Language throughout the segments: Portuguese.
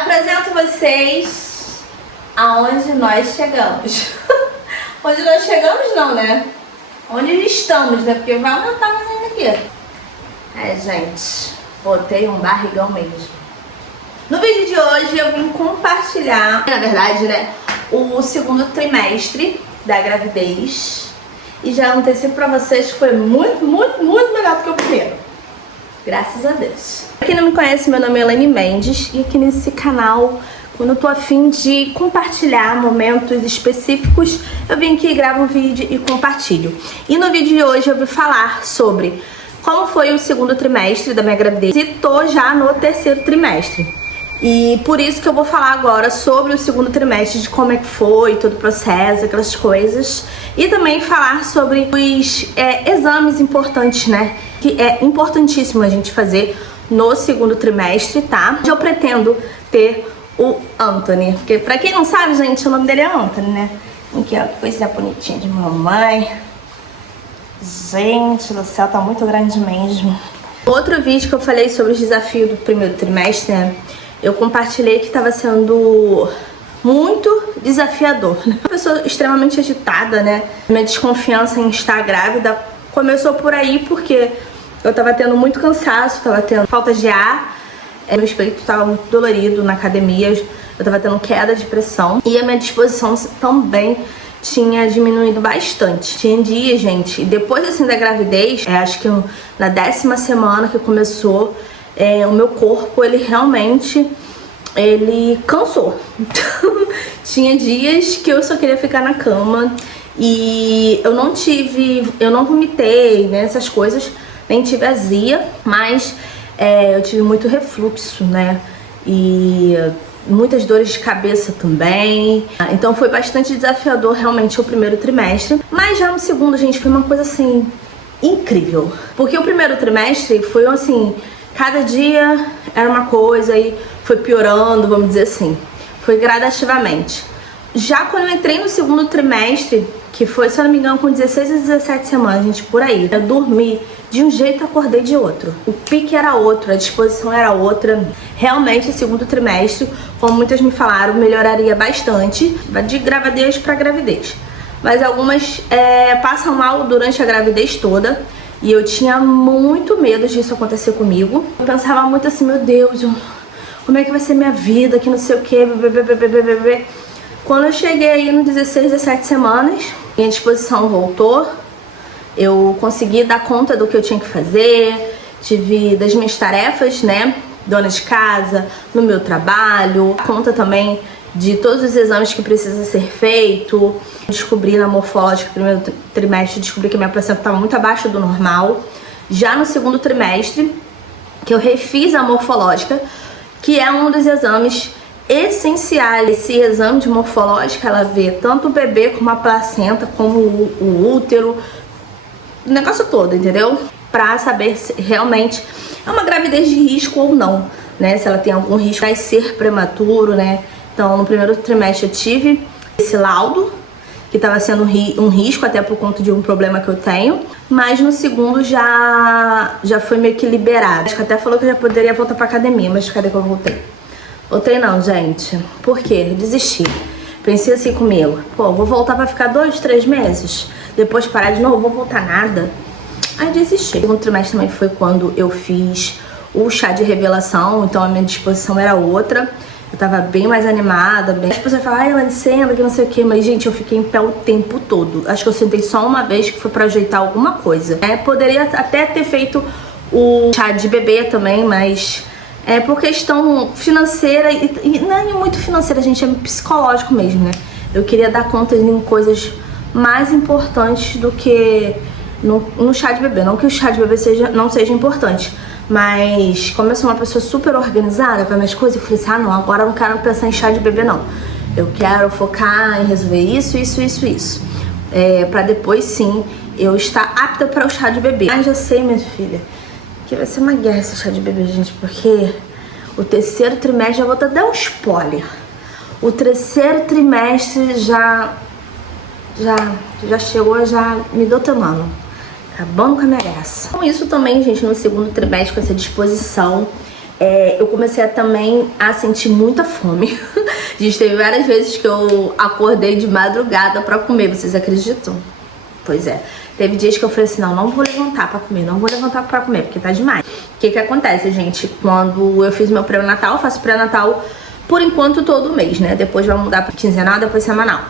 Apresento vocês aonde nós chegamos. Onde nós chegamos não, né? Onde estamos, né? Porque vai aumentar mais ainda aqui. Gente, botei um barrigão mesmo. No vídeo de hoje eu vim compartilhar, na verdade, né, o segundo trimestre da gravidez. E já antecipo pra vocês que foi muito melhor do que o primeiro. Graças a Deus. Pra quem não me conhece, meu nome é Elaine Mendes. E aqui nesse canal, quando eu tô a fim de compartilhar momentos específicos, eu vim aqui, gravo um vídeo e compartilho. E no vídeo de hoje eu vim falar sobre como foi o segundo trimestre da minha gravidez. E tô já no terceiro trimestre. E por isso que eu vou falar agora sobre o segundo trimestre, de como é que foi, todo o processo, aquelas coisas. E também falar sobre os exames importantes, né? Que é importantíssimo a gente fazer no segundo trimestre, tá? Eu pretendo ter o Anthony. Porque pra quem não sabe, gente, o nome dele é Anthony, né? Aqui, ó, que coisa bonitinha de mamãe. Gente do céu, tá muito grande mesmo. Outro vídeo que eu falei sobre os desafios do primeiro trimestre, né? Eu compartilhei que estava sendo muito desafiador, né? Uma pessoa extremamente agitada, né? Minha desconfiança em estar grávida começou por aí, porque eu tava tendo muito cansaço, tava tendo falta de ar, meu peito tava muito dolorido na academia, eu tava tendo queda de pressão e a minha disposição também tinha diminuído bastante. Tinha dias, gente, e depois assim da gravidez, acho que na 10ª semana que começou, o meu corpo, ele realmente, ele cansou. Então, tinha dias que eu só queria ficar na cama e eu não vomitei, né, essas coisas, nem tive azia, mas eu tive muito refluxo, né, e muitas dores de cabeça também. Então foi bastante desafiador realmente o primeiro trimestre, mas já no segundo, gente, foi uma coisa assim, incrível. Porque o primeiro trimestre foi assim, cada dia era uma coisa e foi piorando, vamos dizer assim. Foi gradativamente. Já quando eu entrei no segundo trimestre, que foi, se eu não me engano, com 16 a 17 semanas, gente, por aí, eu dormi de um jeito e acordei de outro. O pique era outro, a disposição era outra. Realmente, o segundo trimestre, como muitas me falaram, melhoraria bastante de gravidez para gravidez. Mas algumas passam mal durante a gravidez toda. E eu tinha muito medo disso acontecer comigo. Eu pensava muito assim, meu Deus, como é que vai ser minha vida, que não sei o que, bebê. Quando eu cheguei aí no 16, 17 semanas, minha disposição voltou. Eu consegui dar conta do que eu tinha que fazer, tive das minhas tarefas, né, dona de casa, no meu trabalho, conta também de todos os exames que precisam ser feito. Descobri na morfológica, no primeiro trimestre, descobri que minha placenta estava muito abaixo do normal. Já no segundo trimestre, que eu refiz a morfológica, que é um dos exames essenciais. Esse exame de morfológica, ela vê tanto o bebê como a placenta, como o útero, o negócio todo, entendeu? Pra saber se realmente é uma gravidez de risco ou não, né? Se ela tem algum risco de ser prematuro, né? Então, no primeiro trimestre eu tive esse laudo, que estava sendo um risco, até por conta de um problema que eu tenho. Mas no segundo já foi meio que liberado. Acho que até falou que eu já poderia voltar pra academia, mas cadê que eu voltei? Voltei não, gente. Por quê? Eu desisti. Pensei assim comigo, pô, vou voltar pra ficar 2, 3 meses, depois parar de novo, vou voltar nada. Aí desisti. O segundo trimestre também foi quando eu fiz o chá de revelação, então a minha disposição era outra. Eu tava bem mais animada, bem... As pessoas falam, ai, ela senta, que não sei o que, mas, gente, eu fiquei em pé o tempo todo. Acho que eu sentei só uma vez, que foi pra ajeitar alguma coisa. Poderia até ter feito o chá de bebê também, mas por questão financeira, e não é muito financeira, gente, é psicológico mesmo, né? Eu queria dar conta em coisas mais importantes do que no chá de bebê. Não que o chá de bebê não seja importante, mas como eu sou uma pessoa super organizada com as minhas coisas, eu falei assim, não, agora eu não quero pensar em chá de bebê, não. Eu quero focar em resolver isso. Pra depois, sim, eu estar apta para o chá de bebê. Mas já sei, minha filha, que vai ser uma guerra esse chá de bebê, gente, porque o terceiro trimestre, já vou até dar um spoiler. O terceiro trimestre já chegou, já me deu tamanho. Acabando com a minha graça. Com isso também, gente, no segundo trimestre, com essa disposição, eu comecei também a sentir muita fome. Gente, teve várias vezes que eu acordei de madrugada pra comer, vocês acreditam? Pois é. Teve dias que eu falei assim, não vou levantar pra comer, não vou levantar pra comer, porque tá demais. O que acontece, gente? Quando eu fiz meu pré-natal, eu faço pré-natal por enquanto todo mês, né? Depois vai mudar pra quinzenal, depois semanal.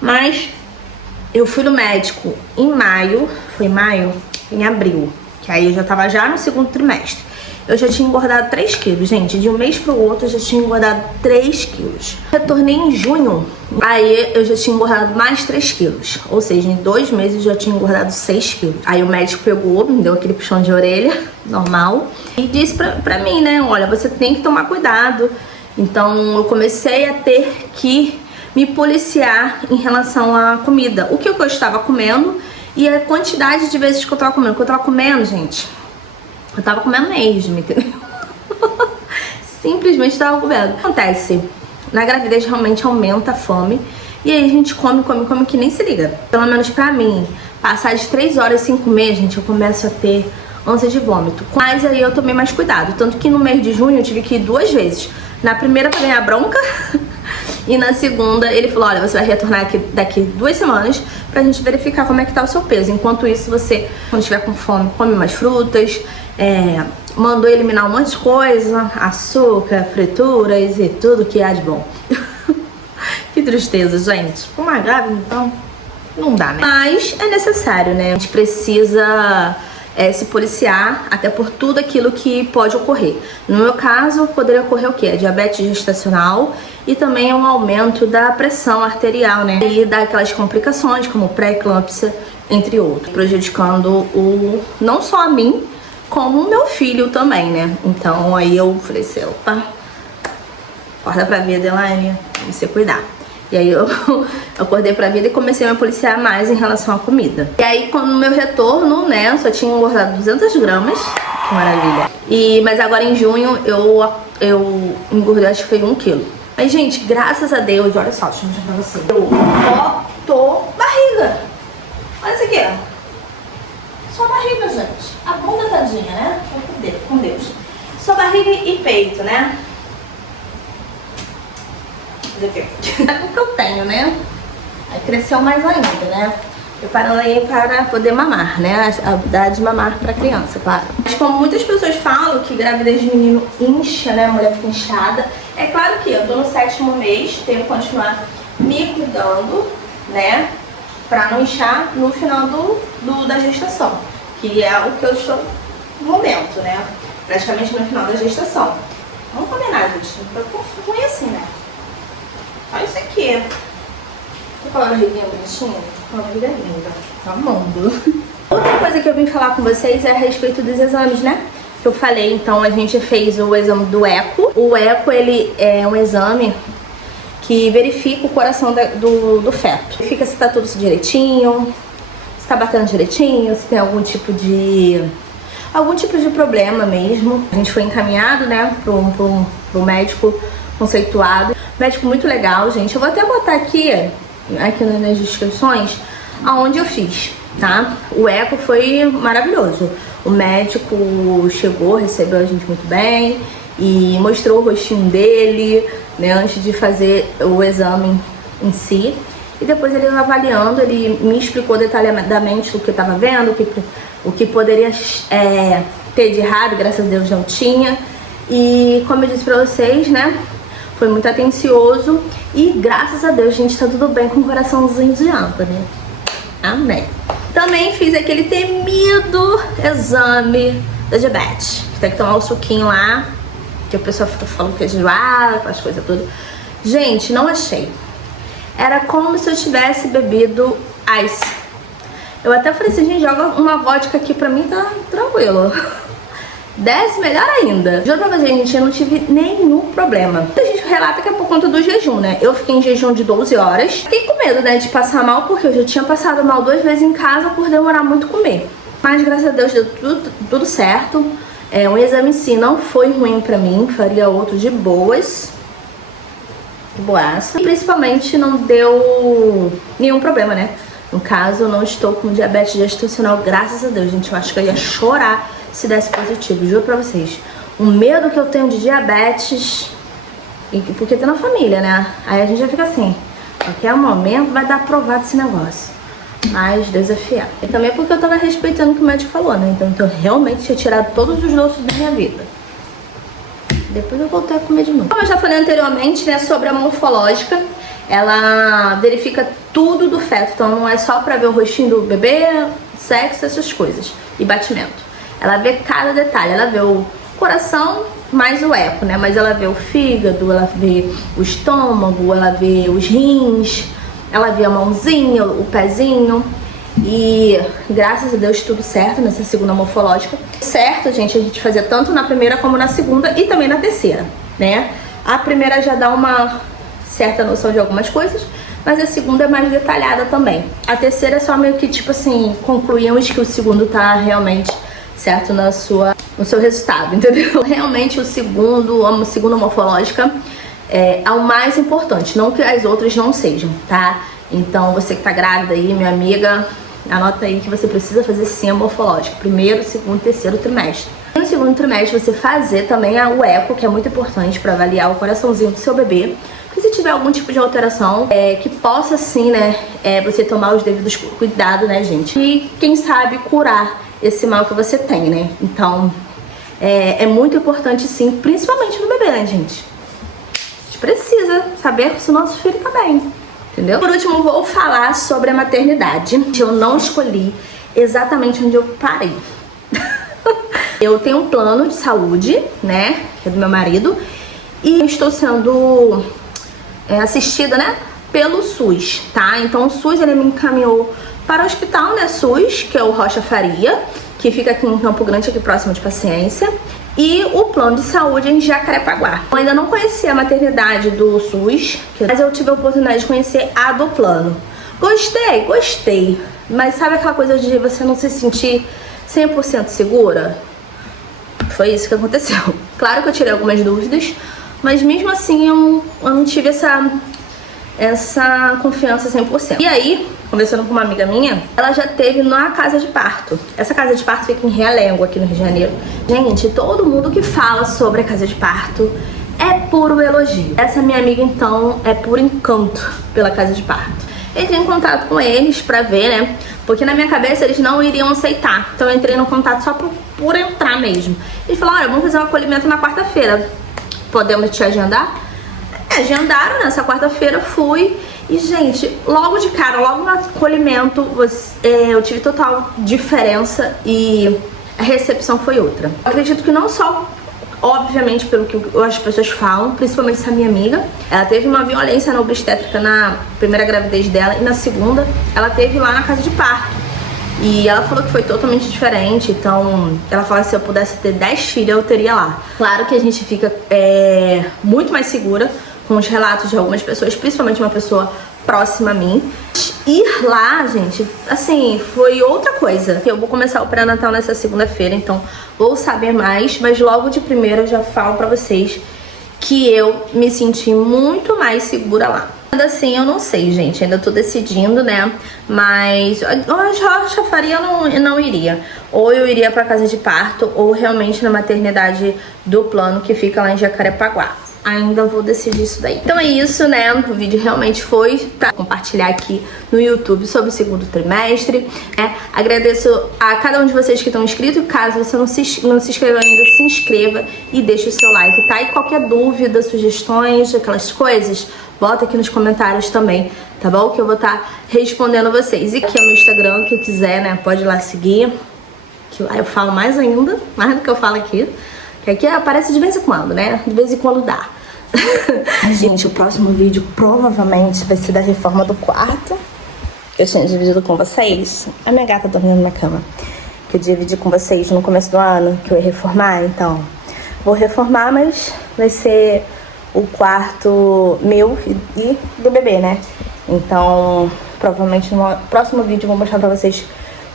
Mas eu fui no médico em maio, foi maio? Em abril. Que aí eu já tava já no segundo trimestre. Eu já tinha engordado 3 quilos, gente. De um mês pro outro eu já tinha engordado 3 quilos. Retornei em junho, aí eu já tinha engordado mais 3 quilos. Ou seja, em 2 meses eu já tinha engordado 6 quilos. Aí o médico pegou, me deu aquele puxão de orelha, normal. E disse pra mim, né, olha, você tem que tomar cuidado. Então eu comecei a ter que me policiar em relação à comida. O que eu estava comendo e a quantidade de vezes que eu tava comendo. O que eu tava comendo, gente... Eu tava comendo mesmo, entendeu? Simplesmente tava comendo. O que acontece? Na gravidez realmente aumenta a fome. E aí a gente come que nem se liga. Pelo menos pra mim, passar de 3 horas sem comer, gente, eu começo a ter ânsia de vômito. Mas aí eu tomei mais cuidado. Tanto que no mês de junho eu tive que ir 2 vezes. Na primeira pra ganhar bronca. E na segunda ele falou, olha, você vai retornar aqui daqui 2 semanas pra gente verificar como é que tá o seu peso. Enquanto isso, você, quando estiver com fome, come mais frutas. Mandou eliminar um monte de coisa, açúcar, frituras e tudo que há de bom. Que tristeza, gente. Uma grávida, então, não dá, né? Mas é necessário, né? A gente precisa se policiar, até por tudo aquilo que pode ocorrer. No meu caso, poderia ocorrer o quê? A diabetes gestacional e também um aumento da pressão arterial, né? E dá aquelas complicações, como pré-eclâmpsia, entre outros, prejudicando não só a mim, como o meu filho também, né? Então aí eu falei assim, opa, acorda pra vida, Elaine, você cuidar. E aí eu acordei pra vida e comecei a me policiar mais em relação à comida. E aí, quando no meu retorno, né, eu só tinha engordado 200 gramas, que maravilha. Mas agora em junho eu engordei, acho que foi 1 quilo. Mas, gente, graças a Deus, olha só, deixa eu mostrar pra vocês. Eu boto barriga. Olha isso aqui, ó. Só barriga, gente. A bunda tadinha, né? Com Deus. Só barriga e peito, né? Fazer o quê? É o que eu tenho, né? Aí cresceu mais ainda, né? Preparando aí para poder mamar, né? Dar de mamar pra criança, claro. Mas como muitas pessoas falam que gravidez de menino incha, né? A mulher fica inchada. É claro que eu tô no 7º mês, tenho que continuar me cuidando, né? Pra não inchar no final da gestação, que é o que eu estou no momento, né? Praticamente no final da gestação. Vamos combinar, gente. Não tô ruim assim, né? Olha isso aqui. Olha a barriguinha bonitinha. Uma barriga linda. Tá amando. Outra coisa que eu vim falar com vocês é a respeito dos exames, né? Que eu falei, então a gente fez o exame do eco. O eco, ele é um exame que verifica o coração do feto. Verifica se tá tudo direitinho, se tá batendo direitinho, se tem algum tipo de problema mesmo. A gente foi encaminhado, né, pro médico conceituado. Médico muito legal, gente. Eu vou até botar aqui nas descrições aonde eu fiz, tá? O eco foi maravilhoso. O médico chegou, recebeu a gente muito bem e mostrou o rostinho dele, né, antes de fazer o exame em si. E depois ele avaliando, ele me explicou detalhadamente o que eu estava vendo, o que poderia ter de errado, graças a Deus não tinha. E como eu disse pra vocês, né, foi muito atencioso e graças a Deus, gente, tá tudo bem com o coraçãozinho de anta, né? Amém. Também fiz aquele temido exame da diabetes. Tem que tomar o suquinho lá, que a pessoa fica falando que é enjoada, aquelas coisas todas. Gente, não achei. Era como se eu tivesse bebido ice. Eu até falei assim, gente, joga uma vodka aqui pra mim, tá tranquilo. Desce melhor ainda. Juro pra vocês, gente, eu não tive nenhum problema. Muita gente relata que é por conta do jejum, né? Eu fiquei em jejum de 12 horas. Fiquei com medo, né, de passar mal, porque eu já tinha passado mal 2 vezes em casa por demorar muito a comer. Mas graças a Deus deu tudo certo. O exame em si não foi ruim pra mim, faria outro de boas. Boaça. E principalmente não deu nenhum problema, né? No caso, eu não estou com diabetes gestacional, graças a Deus, gente. Eu acho que eu ia chorar se desse positivo, juro pra vocês. o medo que eu tenho de diabetes, porque tá na família, né? Aí a gente já fica assim, qualquer momento vai dar aprovado esse negócio. Mas desafiar. E também porque eu tava respeitando o que o médico falou, né? Então eu realmente tinha tirado todos os doces da minha vida. Depois eu voltei a comer de novo. Como eu já falei anteriormente, né, sobre a morfológica, ela verifica tudo do feto. Então não é só pra ver o rostinho do bebê, sexo, essas coisas. E batimento. Ela vê cada detalhe. Ela vê o coração mais o eco, né? Mas ela vê o fígado, ela vê o estômago, ela vê os rins, ela vê a mãozinha, o pezinho. E graças a Deus tudo certo nessa segunda morfológica. Certo, gente, a gente fazia tanto na primeira como na segunda e também na terceira, né? A primeira já dá uma certa noção de algumas coisas, mas a segunda é mais detalhada também. A terceira é só meio que, tipo assim, concluímos que o segundo tá realmente certo no seu resultado, entendeu? Realmente a segunda morfológica é o mais importante, não que as outras não sejam, tá? Então você que tá grávida aí, minha amiga, anota aí que você precisa fazer sim a morfológica, primeiro, segundo, terceiro trimestre. E no segundo trimestre você fazer também o eco, que é muito importante para avaliar o coraçãozinho do seu bebê. Porque se tiver algum tipo de alteração, que possa sim, né, você tomar os devidos cuidados, né, gente? E quem sabe curar esse mal que você tem, né? Então, é muito importante sim, principalmente no bebê, né, gente? A gente precisa saber se o nosso filho tá bem, entendeu? Por último, vou falar sobre a maternidade. Eu não escolhi exatamente onde eu parei. Eu tenho um plano de saúde, né, que é do meu marido, e estou sendo assistida, né, pelo SUS, tá? Então o SUS, ele me encaminhou para o hospital, né, SUS, que é o Rocha Faria, que fica aqui em Campo Grande, aqui próximo de Paciência, e o plano de saúde em Jacarepaguá. Eu ainda não conhecia a maternidade do SUS, mas eu tive a oportunidade de conhecer a do plano. Gostei, mas sabe aquela coisa de você não se sentir 100% segura? Foi isso que aconteceu. Claro que eu tirei algumas dúvidas, mas mesmo assim eu não tive essa confiança 100%. E aí, conversando com uma amiga minha, ela já teve na casa de parto. Essa casa de parto fica em Realengo, aqui no Rio de Janeiro. Gente, todo mundo que fala sobre a casa de parto é puro elogio. Essa minha amiga, então, é por encanto pela casa de parto. Entrei em contato com eles pra ver, né? Porque na minha cabeça eles não iriam aceitar. Então eu entrei no contato só por entrar mesmo. Eles falaram, olha, vamos fazer um acolhimento na quarta-feira. Podemos te agendar? Agendaram nessa quarta-feira, fui. E, gente, logo de cara, logo no acolhimento, eu tive total diferença e a recepção foi outra. Eu acredito que não só, obviamente, pelo que as pessoas falam, principalmente essa minha amiga, ela teve uma violência na obstétrica na primeira gravidez dela e na segunda ela teve lá na casa de parto. E ela falou que foi totalmente diferente, então ela fala que se eu pudesse ter 10 filhos eu teria lá. Claro que a gente fica muito mais segura com os relatos de algumas pessoas, principalmente uma pessoa próxima a mim. Ir lá, gente, assim, foi outra coisa. Eu vou começar o pré-natal nessa segunda-feira, então vou saber mais, mas logo de primeira eu já falo pra vocês que eu me senti muito mais segura lá. Ainda assim, eu não sei, gente, ainda tô decidindo, né, mas a Rocha Faria eu não iria. Ou eu iria pra casa de parto, ou realmente na maternidade do plano que fica lá em Jacarepaguá. Ainda vou decidir isso daí. Então é isso, né? O vídeo realmente foi pra compartilhar aqui no YouTube sobre o segundo trimestre. Agradeço a cada um de vocês que estão inscritos. Caso você não se inscreveu ainda, se inscreva e deixe o seu like, tá? E qualquer dúvida, sugestões, aquelas coisas, bota aqui nos comentários também, tá bom? Que eu vou estar respondendo vocês. E aqui é o meu Instagram, quem quiser, né? Pode ir lá seguir. Que lá eu falo mais ainda, mais do que eu falo aqui. Que aqui aparece de vez em quando, né? De vez em quando dá. Gente, o próximo vídeo provavelmente vai ser da reforma do quarto. Eu tinha dividido com vocês. A minha gata dormindo na cama. Que eu dividi com vocês no começo do ano, que eu ia reformar. Então, vou reformar, mas vai ser o quarto meu e do bebê, né? Então, provavelmente no próximo vídeo eu vou mostrar pra vocês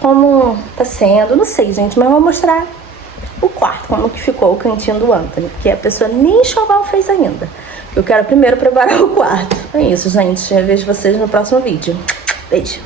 como tá sendo. Não sei, gente, mas eu vou mostrar o quarto, como que ficou o cantinho do Anthony, porque a pessoa nem enxoval fez ainda. Eu quero primeiro preparar o quarto. É isso, gente. Eu vejo vocês no próximo vídeo. Beijo.